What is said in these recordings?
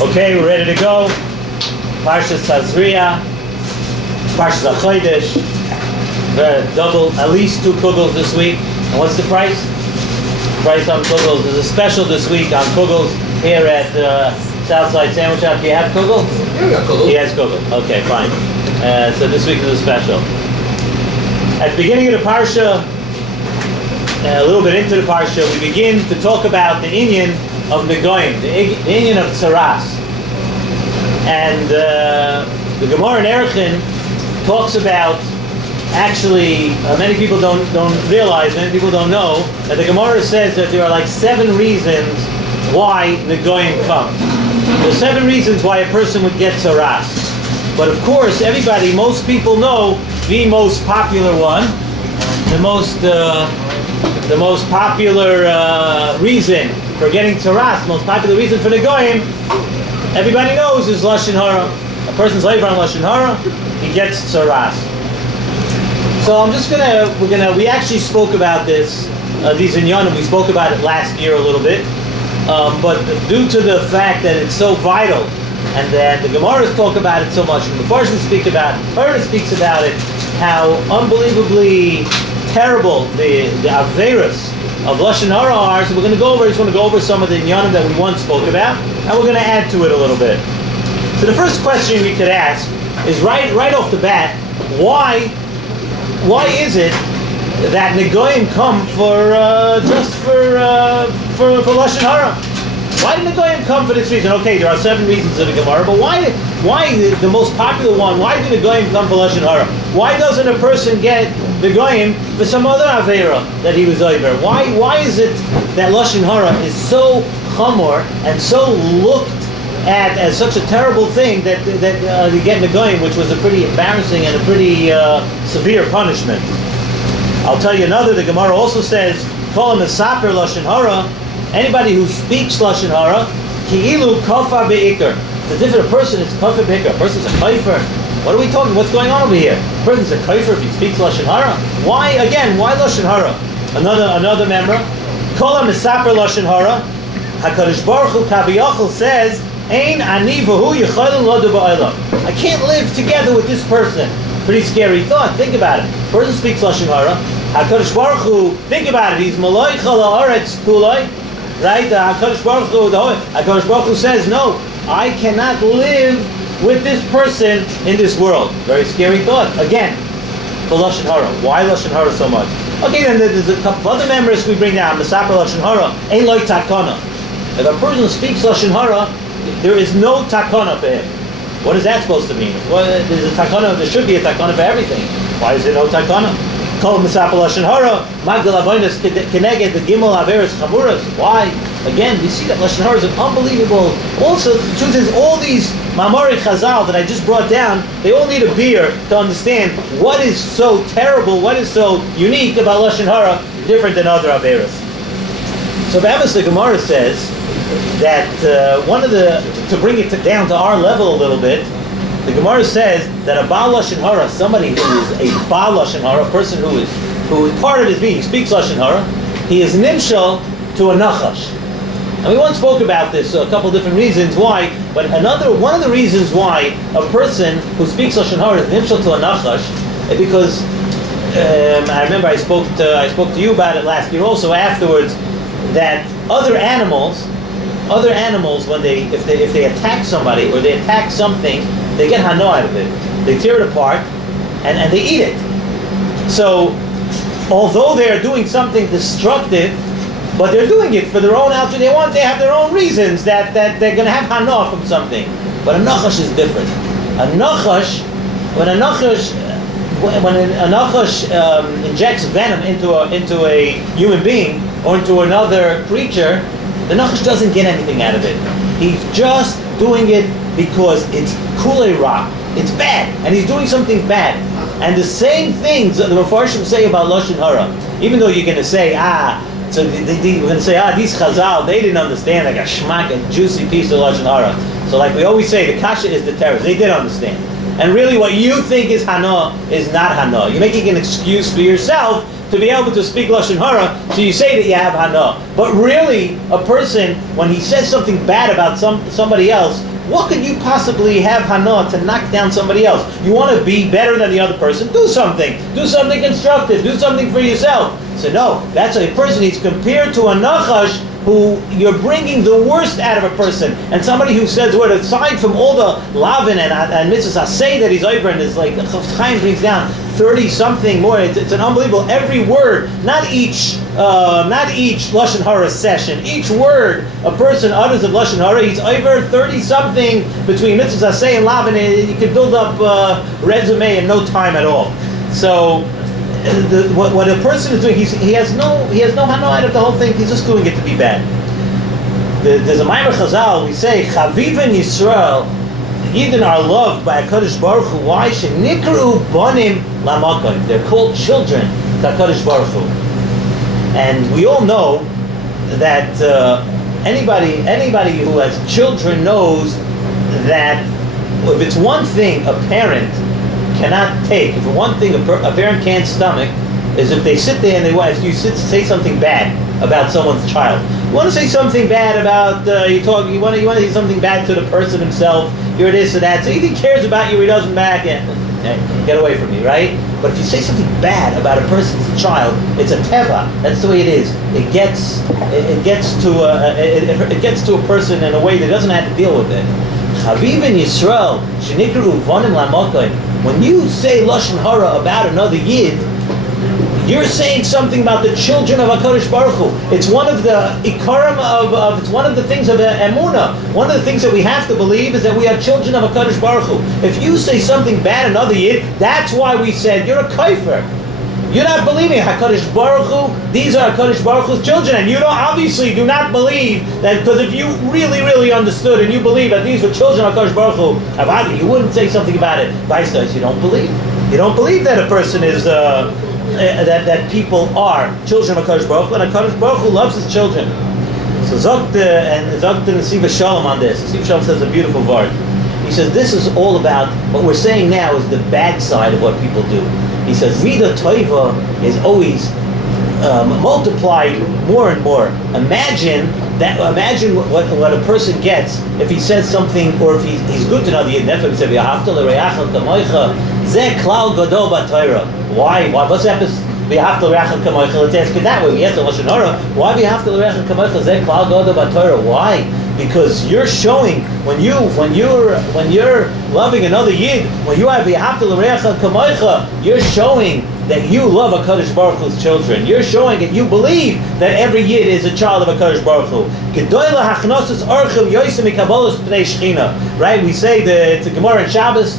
Okay, we're ready to go. Parshas Tazria, Parshas Chodesh. Double, at least 2 kugels this week. And what's the price? Price on kugels. There's a special this week on kugels here at Southside Sandwich Shop. Do you have kugel? Yeah, we got kugel. He has kugel. Okay, fine. So this week is a special. At the beginning of the parsha, a little bit into the parsha, we begin to talk about the inyan of Negoim, the inyan of Tzaras. And the Gemara in Erchin talks about, actually, many people don't realize, many people don't know, that the Gemara says that there are like 7 reasons why Negoim come. There's 7 reasons why a person would get Tzaras. But of course, everybody, most people know the most popular one, the most popular reason for getting Tzaras, most popular reason for Negoim, everybody knows is Lashon Hara. A person's labor on Lashon Hara, he gets Tzaras. So I'm just we actually spoke about this, these inyanim, we spoke about it last year a little bit, but due to the fact that it's so vital, and that the Gemaras talk about it so much, and the Parshas speak about it, Parshas speaks about it, how unbelievably terrible the Averas of Lashon Hara are, so we're going to go over, just want to go over some of the inyanim that we once spoke about, and we're going to add to it a little bit. So the first question we could ask is right off the bat, why is it that Negoim come just for Lashon Hara? Why did Negoim come for this reason? Okay, there are 7 reasons in the Gemara, but why the most popular one? Why did Negoim come for Lashon Hara? Why doesn't a person get Negoim for some other Avera that he was over? Why is it that Lashon Hara is so chamor and so looked at as such a terrible thing that you get Negoim, which was a pretty embarrassing and a pretty severe punishment? I'll tell you another. The Gemara also says, "Kol mesaper Lashon Hara." Anybody who speaks Lashon Hara, ki'ilu kafar be'ikr. It's a different person. It's kafar be'ikr. A person's a kaifer. What are we talking? What's going on over here? A person's a kaifer if he speaks Lashon Hara. Why Lashon Hara? Another member. Kol mesaper Lashon Hara. Hakadosh Baruch Hu Kaviyachol says, "Ein ani v'hu yechalin ladu ba'olam." I can't live together with this person. Pretty scary thought. Think about it. A person speaks Lashon Hara. Hakadosh Baruch Hu. Think about it. He's maloi chala aretz kuloi. Right? HaKadosh Baruch Hu says, no, I cannot live with this person in this world. Very scary thought. Again, for Lashon Hara. Why Lashon Hara so much? Okay, then there's a couple other members we bring down. Mesaper Lashon Hara. Ein loy takana. If a person speaks Lashon Hara, there is no takana for him. What is that supposed to mean? Well, there's a takana, there should be a takana for everything. Why is there no takana? Kol mesaper Lashon Hara, magdal avonos keneged the gimel averes chamuras. Why? Again, we see that Lashon Hara is an unbelievable. Also, the truth is, all these Mamari Chazal that I just brought down, they all need a beer to understand what is so terrible, what is so unique about Lashon Hara, different than other averes. So, Babas the Gemara says that to bring it down to our level a little bit, the Gemara says that a Baal Lashon Hara, somebody who is a Baal Lashon Hara, a person who is part of his being, speaks Lashon Hara, he is nimshal to a nachash. And we once spoke about this, a couple different reasons why, but one of the reasons why a person who speaks Lashon Hara is nimshal to a nachash is because I remember I spoke to you about it last year also afterwards, that other animals when if they attack somebody or they attack something, they get hano out of it. They tear it apart and they eat it. So, although they are doing something destructive, but they're doing it for their own outfit. They have their own reasons that they're going to have hana from something. But a nachash is different. When a nachash injects venom into a human being or into another creature, the nachash doesn't get anything out of it. He's just doing it because it's kulei ra. It's bad, and he's doing something bad. And the same things the Mefarshim say about Lashon Hara, even though you're going to say, so we're going to say, these Chazal, they didn't understand like a shmak, a juicy piece of Lashon Hara. So like we always say, the kasha is the terror. They did understand. And really what you think is hana is not hana. You're making an excuse for yourself to be able to speak Lashon Hara, so you say that you have hana. But really, a person, when he says something bad about somebody else, what could you possibly have hana to knock down somebody else? You want to be better than the other person? Do something. Do something constructive. Do something for yourself. So no, that's a person. He's compared to a nachash who you're bringing the worst out of a person. And somebody who says, well, aside from all the lavin and mitzvahs say that he's over, and it's like, Chaim brings down 30-something more. It's an unbelievable. Every word, not each Lashon Hara session, each word a person utters of Lashon Hara, he's over 30-something between mitzvahs say and lavin. You could build up a resume in no time at all. So, what a person is doing, he has no hana out of the whole thing. He's just doing it to be bad. There's a Maimer Chazal. We say Chaviv in Yisrael, Yidden are loved by HaKadosh Baruch Hu. Why? Shenikru bonim lamakom. They're called children to HaKadosh Baruch Hu. And we all know that anybody who has children knows that if it's one thing a parent cannot take, if one thing a parent can't stomach, is if they sit there and if you say something bad about someone's child. You want to say something bad about you want to say something bad to the person himself. You're this or that. So he cares about you. He doesn't back it. Get away from me, right? But if you say something bad about a person's child, it's a teva. That's the way it is. It gets to a person in a way that doesn't have to deal with it. Chaviv in Yisrael, shenikru vonim lamokim. When you say Lashon Hara about another Yid, you're saying something about the children of HaKadosh Baruch Hu. It's one of the ikarim it's one of the things of emunah. One of the things that we have to believe is that we are children of HaKadosh Baruch Hu. If you say something bad another Yid, that's why we said you're a kaifer. You're not believing HaKadosh Baruch Hu. These are HaKadosh Baruch Hu's children, and you obviously do not believe that, because if you really, really understood and you believe that these were children of HaKadosh Baruch Hu, you wouldn't say something about it. Vice versa, you don't believe. You don't believe that a person is that people are children of HaKadosh Baruch Hu, and HaKadosh Baruch Hu loves his children. So Zogt the Nesiva Shalom on this. Nesiva Shalom says a beautiful word. He says this is all about what we're saying now is the bad side of what people do. He says Vida Toiva is always multiplied more and more. Imagine what a person gets if he says something, or if he's good to another Yid. That's what he said. Why? What's that? Let's ask it that way. Yes, Lashon Hara. Why Why? Because you're showing when you're loving another Yid, when you have you're showing that you love HaKadosh Baruch Hu's children. You're showing that you believe that every Yid is a child of HaKadosh Baruch Hu. Right? We say it's a Gemara in Shabbos,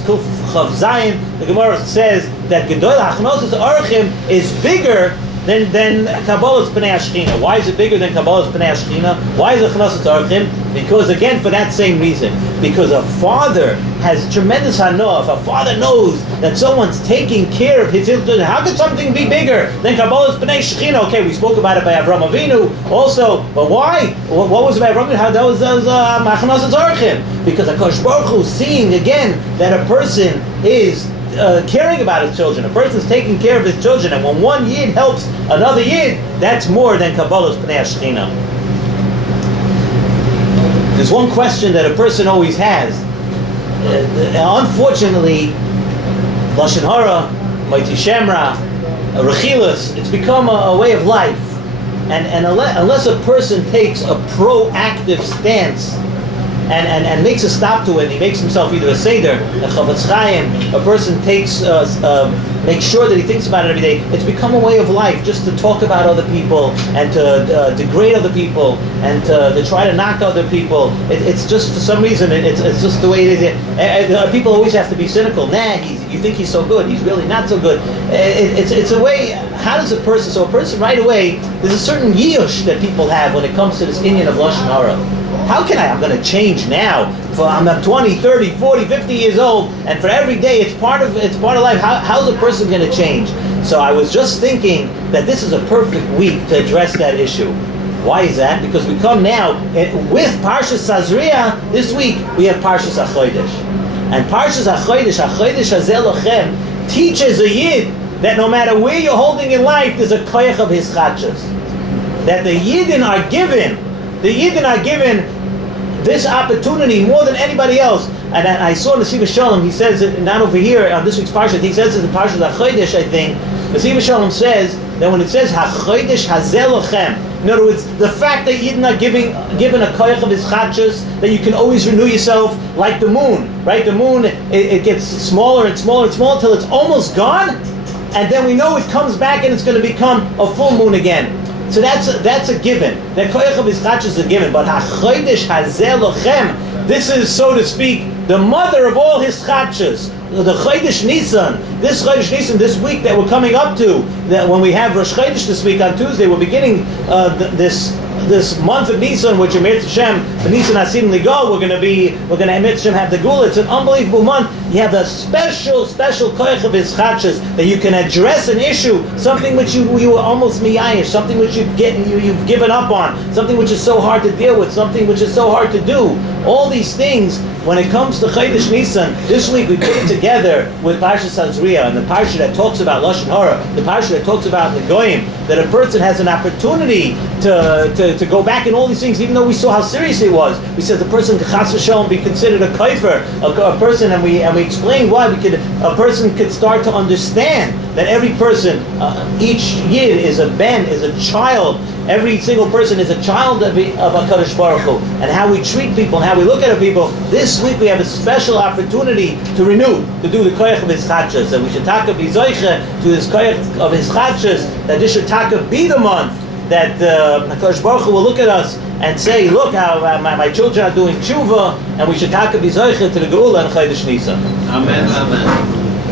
Kuf Chav Zayin. The Gemara says that Gedolah Hachnosus Orchim is bigger than Kabbalah's Pnei Ashchina. Why is it bigger than Kabbalah's Pnei Ashchina? Why is it Chnosus Orchim? Because again, for that same reason. Because a father has tremendous hana. If a father knows that someone's taking care of his children, how could something be bigger than Kabbalah's Pnei Ashchina? Okay, we spoke about it by Avram Avinu also, but why? What was it by Avram Avinu? How that was Chnosus Orchim? Because HaKadosh Baruch Hu is seeing again that a person is caring about his children. A person's taking care of his children, and when one Yid helps another Yid, that's more than Kabbalah's Pnei Ashchina. There's one question that a person always has. Unfortunately, Lashon Hara, Mighty Shemra, Rechilus, it's become a way of life. And unless a person takes a proactive stance and makes a stop to it, and he makes himself either a Seder, a Chavetz Chaim, a person makes sure that he thinks about it every day. It's become a way of life just to talk about other people and to degrade other people and to try to knock other people. It's just, for some reason, it's just the way it is. People always have to be cynical. You think he's so good, he's really not so good. It's a way. How does a person? So a person right away, there's a certain yish that people have when it comes to this inyan of Lashon Hara. How can I'm going to change now? I'm 20, 30, 40, 50 years old, and for every day it's part of life. How's a person going to change? So I was just thinking that this is a perfect week to address that issue. Why is that? Because we come now with Parshas Tazria. This week we have Parshas HaChodesh. And Parshas HaChodesh Hazeh Lochem, teaches a Yid that no matter where you're holding in life, there's a koyach of his chachas. That the Yidden are given this opportunity more than anybody else. And I saw Nesiv Shalom, he says it not over here on this week's Parsha, he says it in Parshas HaChodesh, I think. Nesiv Shalom says that when it says HaChodesh Hazeh Lochem, in other words, the fact that Yidden are given a koyach of his chachas, that you can always renew yourself like the moon, right? The moon, it gets smaller and smaller and smaller until it's almost gone, and then we know it comes back and it's going to become a full moon again. So that's a given. That koyach of his chachas is a given. But HaChodesh Hazeh Lochem, this is, so to speak, the mother of all his chachas. The Chodesh Nisan, this Chodesh Nisan, this week that we're coming up to, that when we have Rosh Chodesh this week on Tuesday, we're beginning this month of Nisan, which Emir Hashem, the Nisan Hasim Ligo, we're going to Emir Hashem have the Gula. It's an unbelievable month. You have the special koyach of his chachas that you can address an issue, something which you were almost miyayish, something which you've given up on, something which is so hard to deal with, something which is so hard to do. All these things, when it comes to Chodesh Nisan, this week we put it together with Parshas Tazria, and the Parsha that talks about Lashon Hara, the Parsha that talks about the Goyim, that a person has an opportunity to go back in all these things, even though we saw how serious it was. We said the person could chas v'shalom be considered a kaifer, a person, and we explained why a person could start to understand that every person, each yid is a ben, is a child. Every single person is a child of HaKadosh Baruch Hu, and how we treat people and how we look at our people. This week we have a special opportunity to renew, to do the koyach of his chachas, and we should taka bizoiche to this koyach of his chachas, that this should taka be the month that HaKadosh Baruch Hu will look at us and say, look how my children are doing tshuva, and we should taka bizoiche to the Geula and Chodesh Nisan. Amen, amen.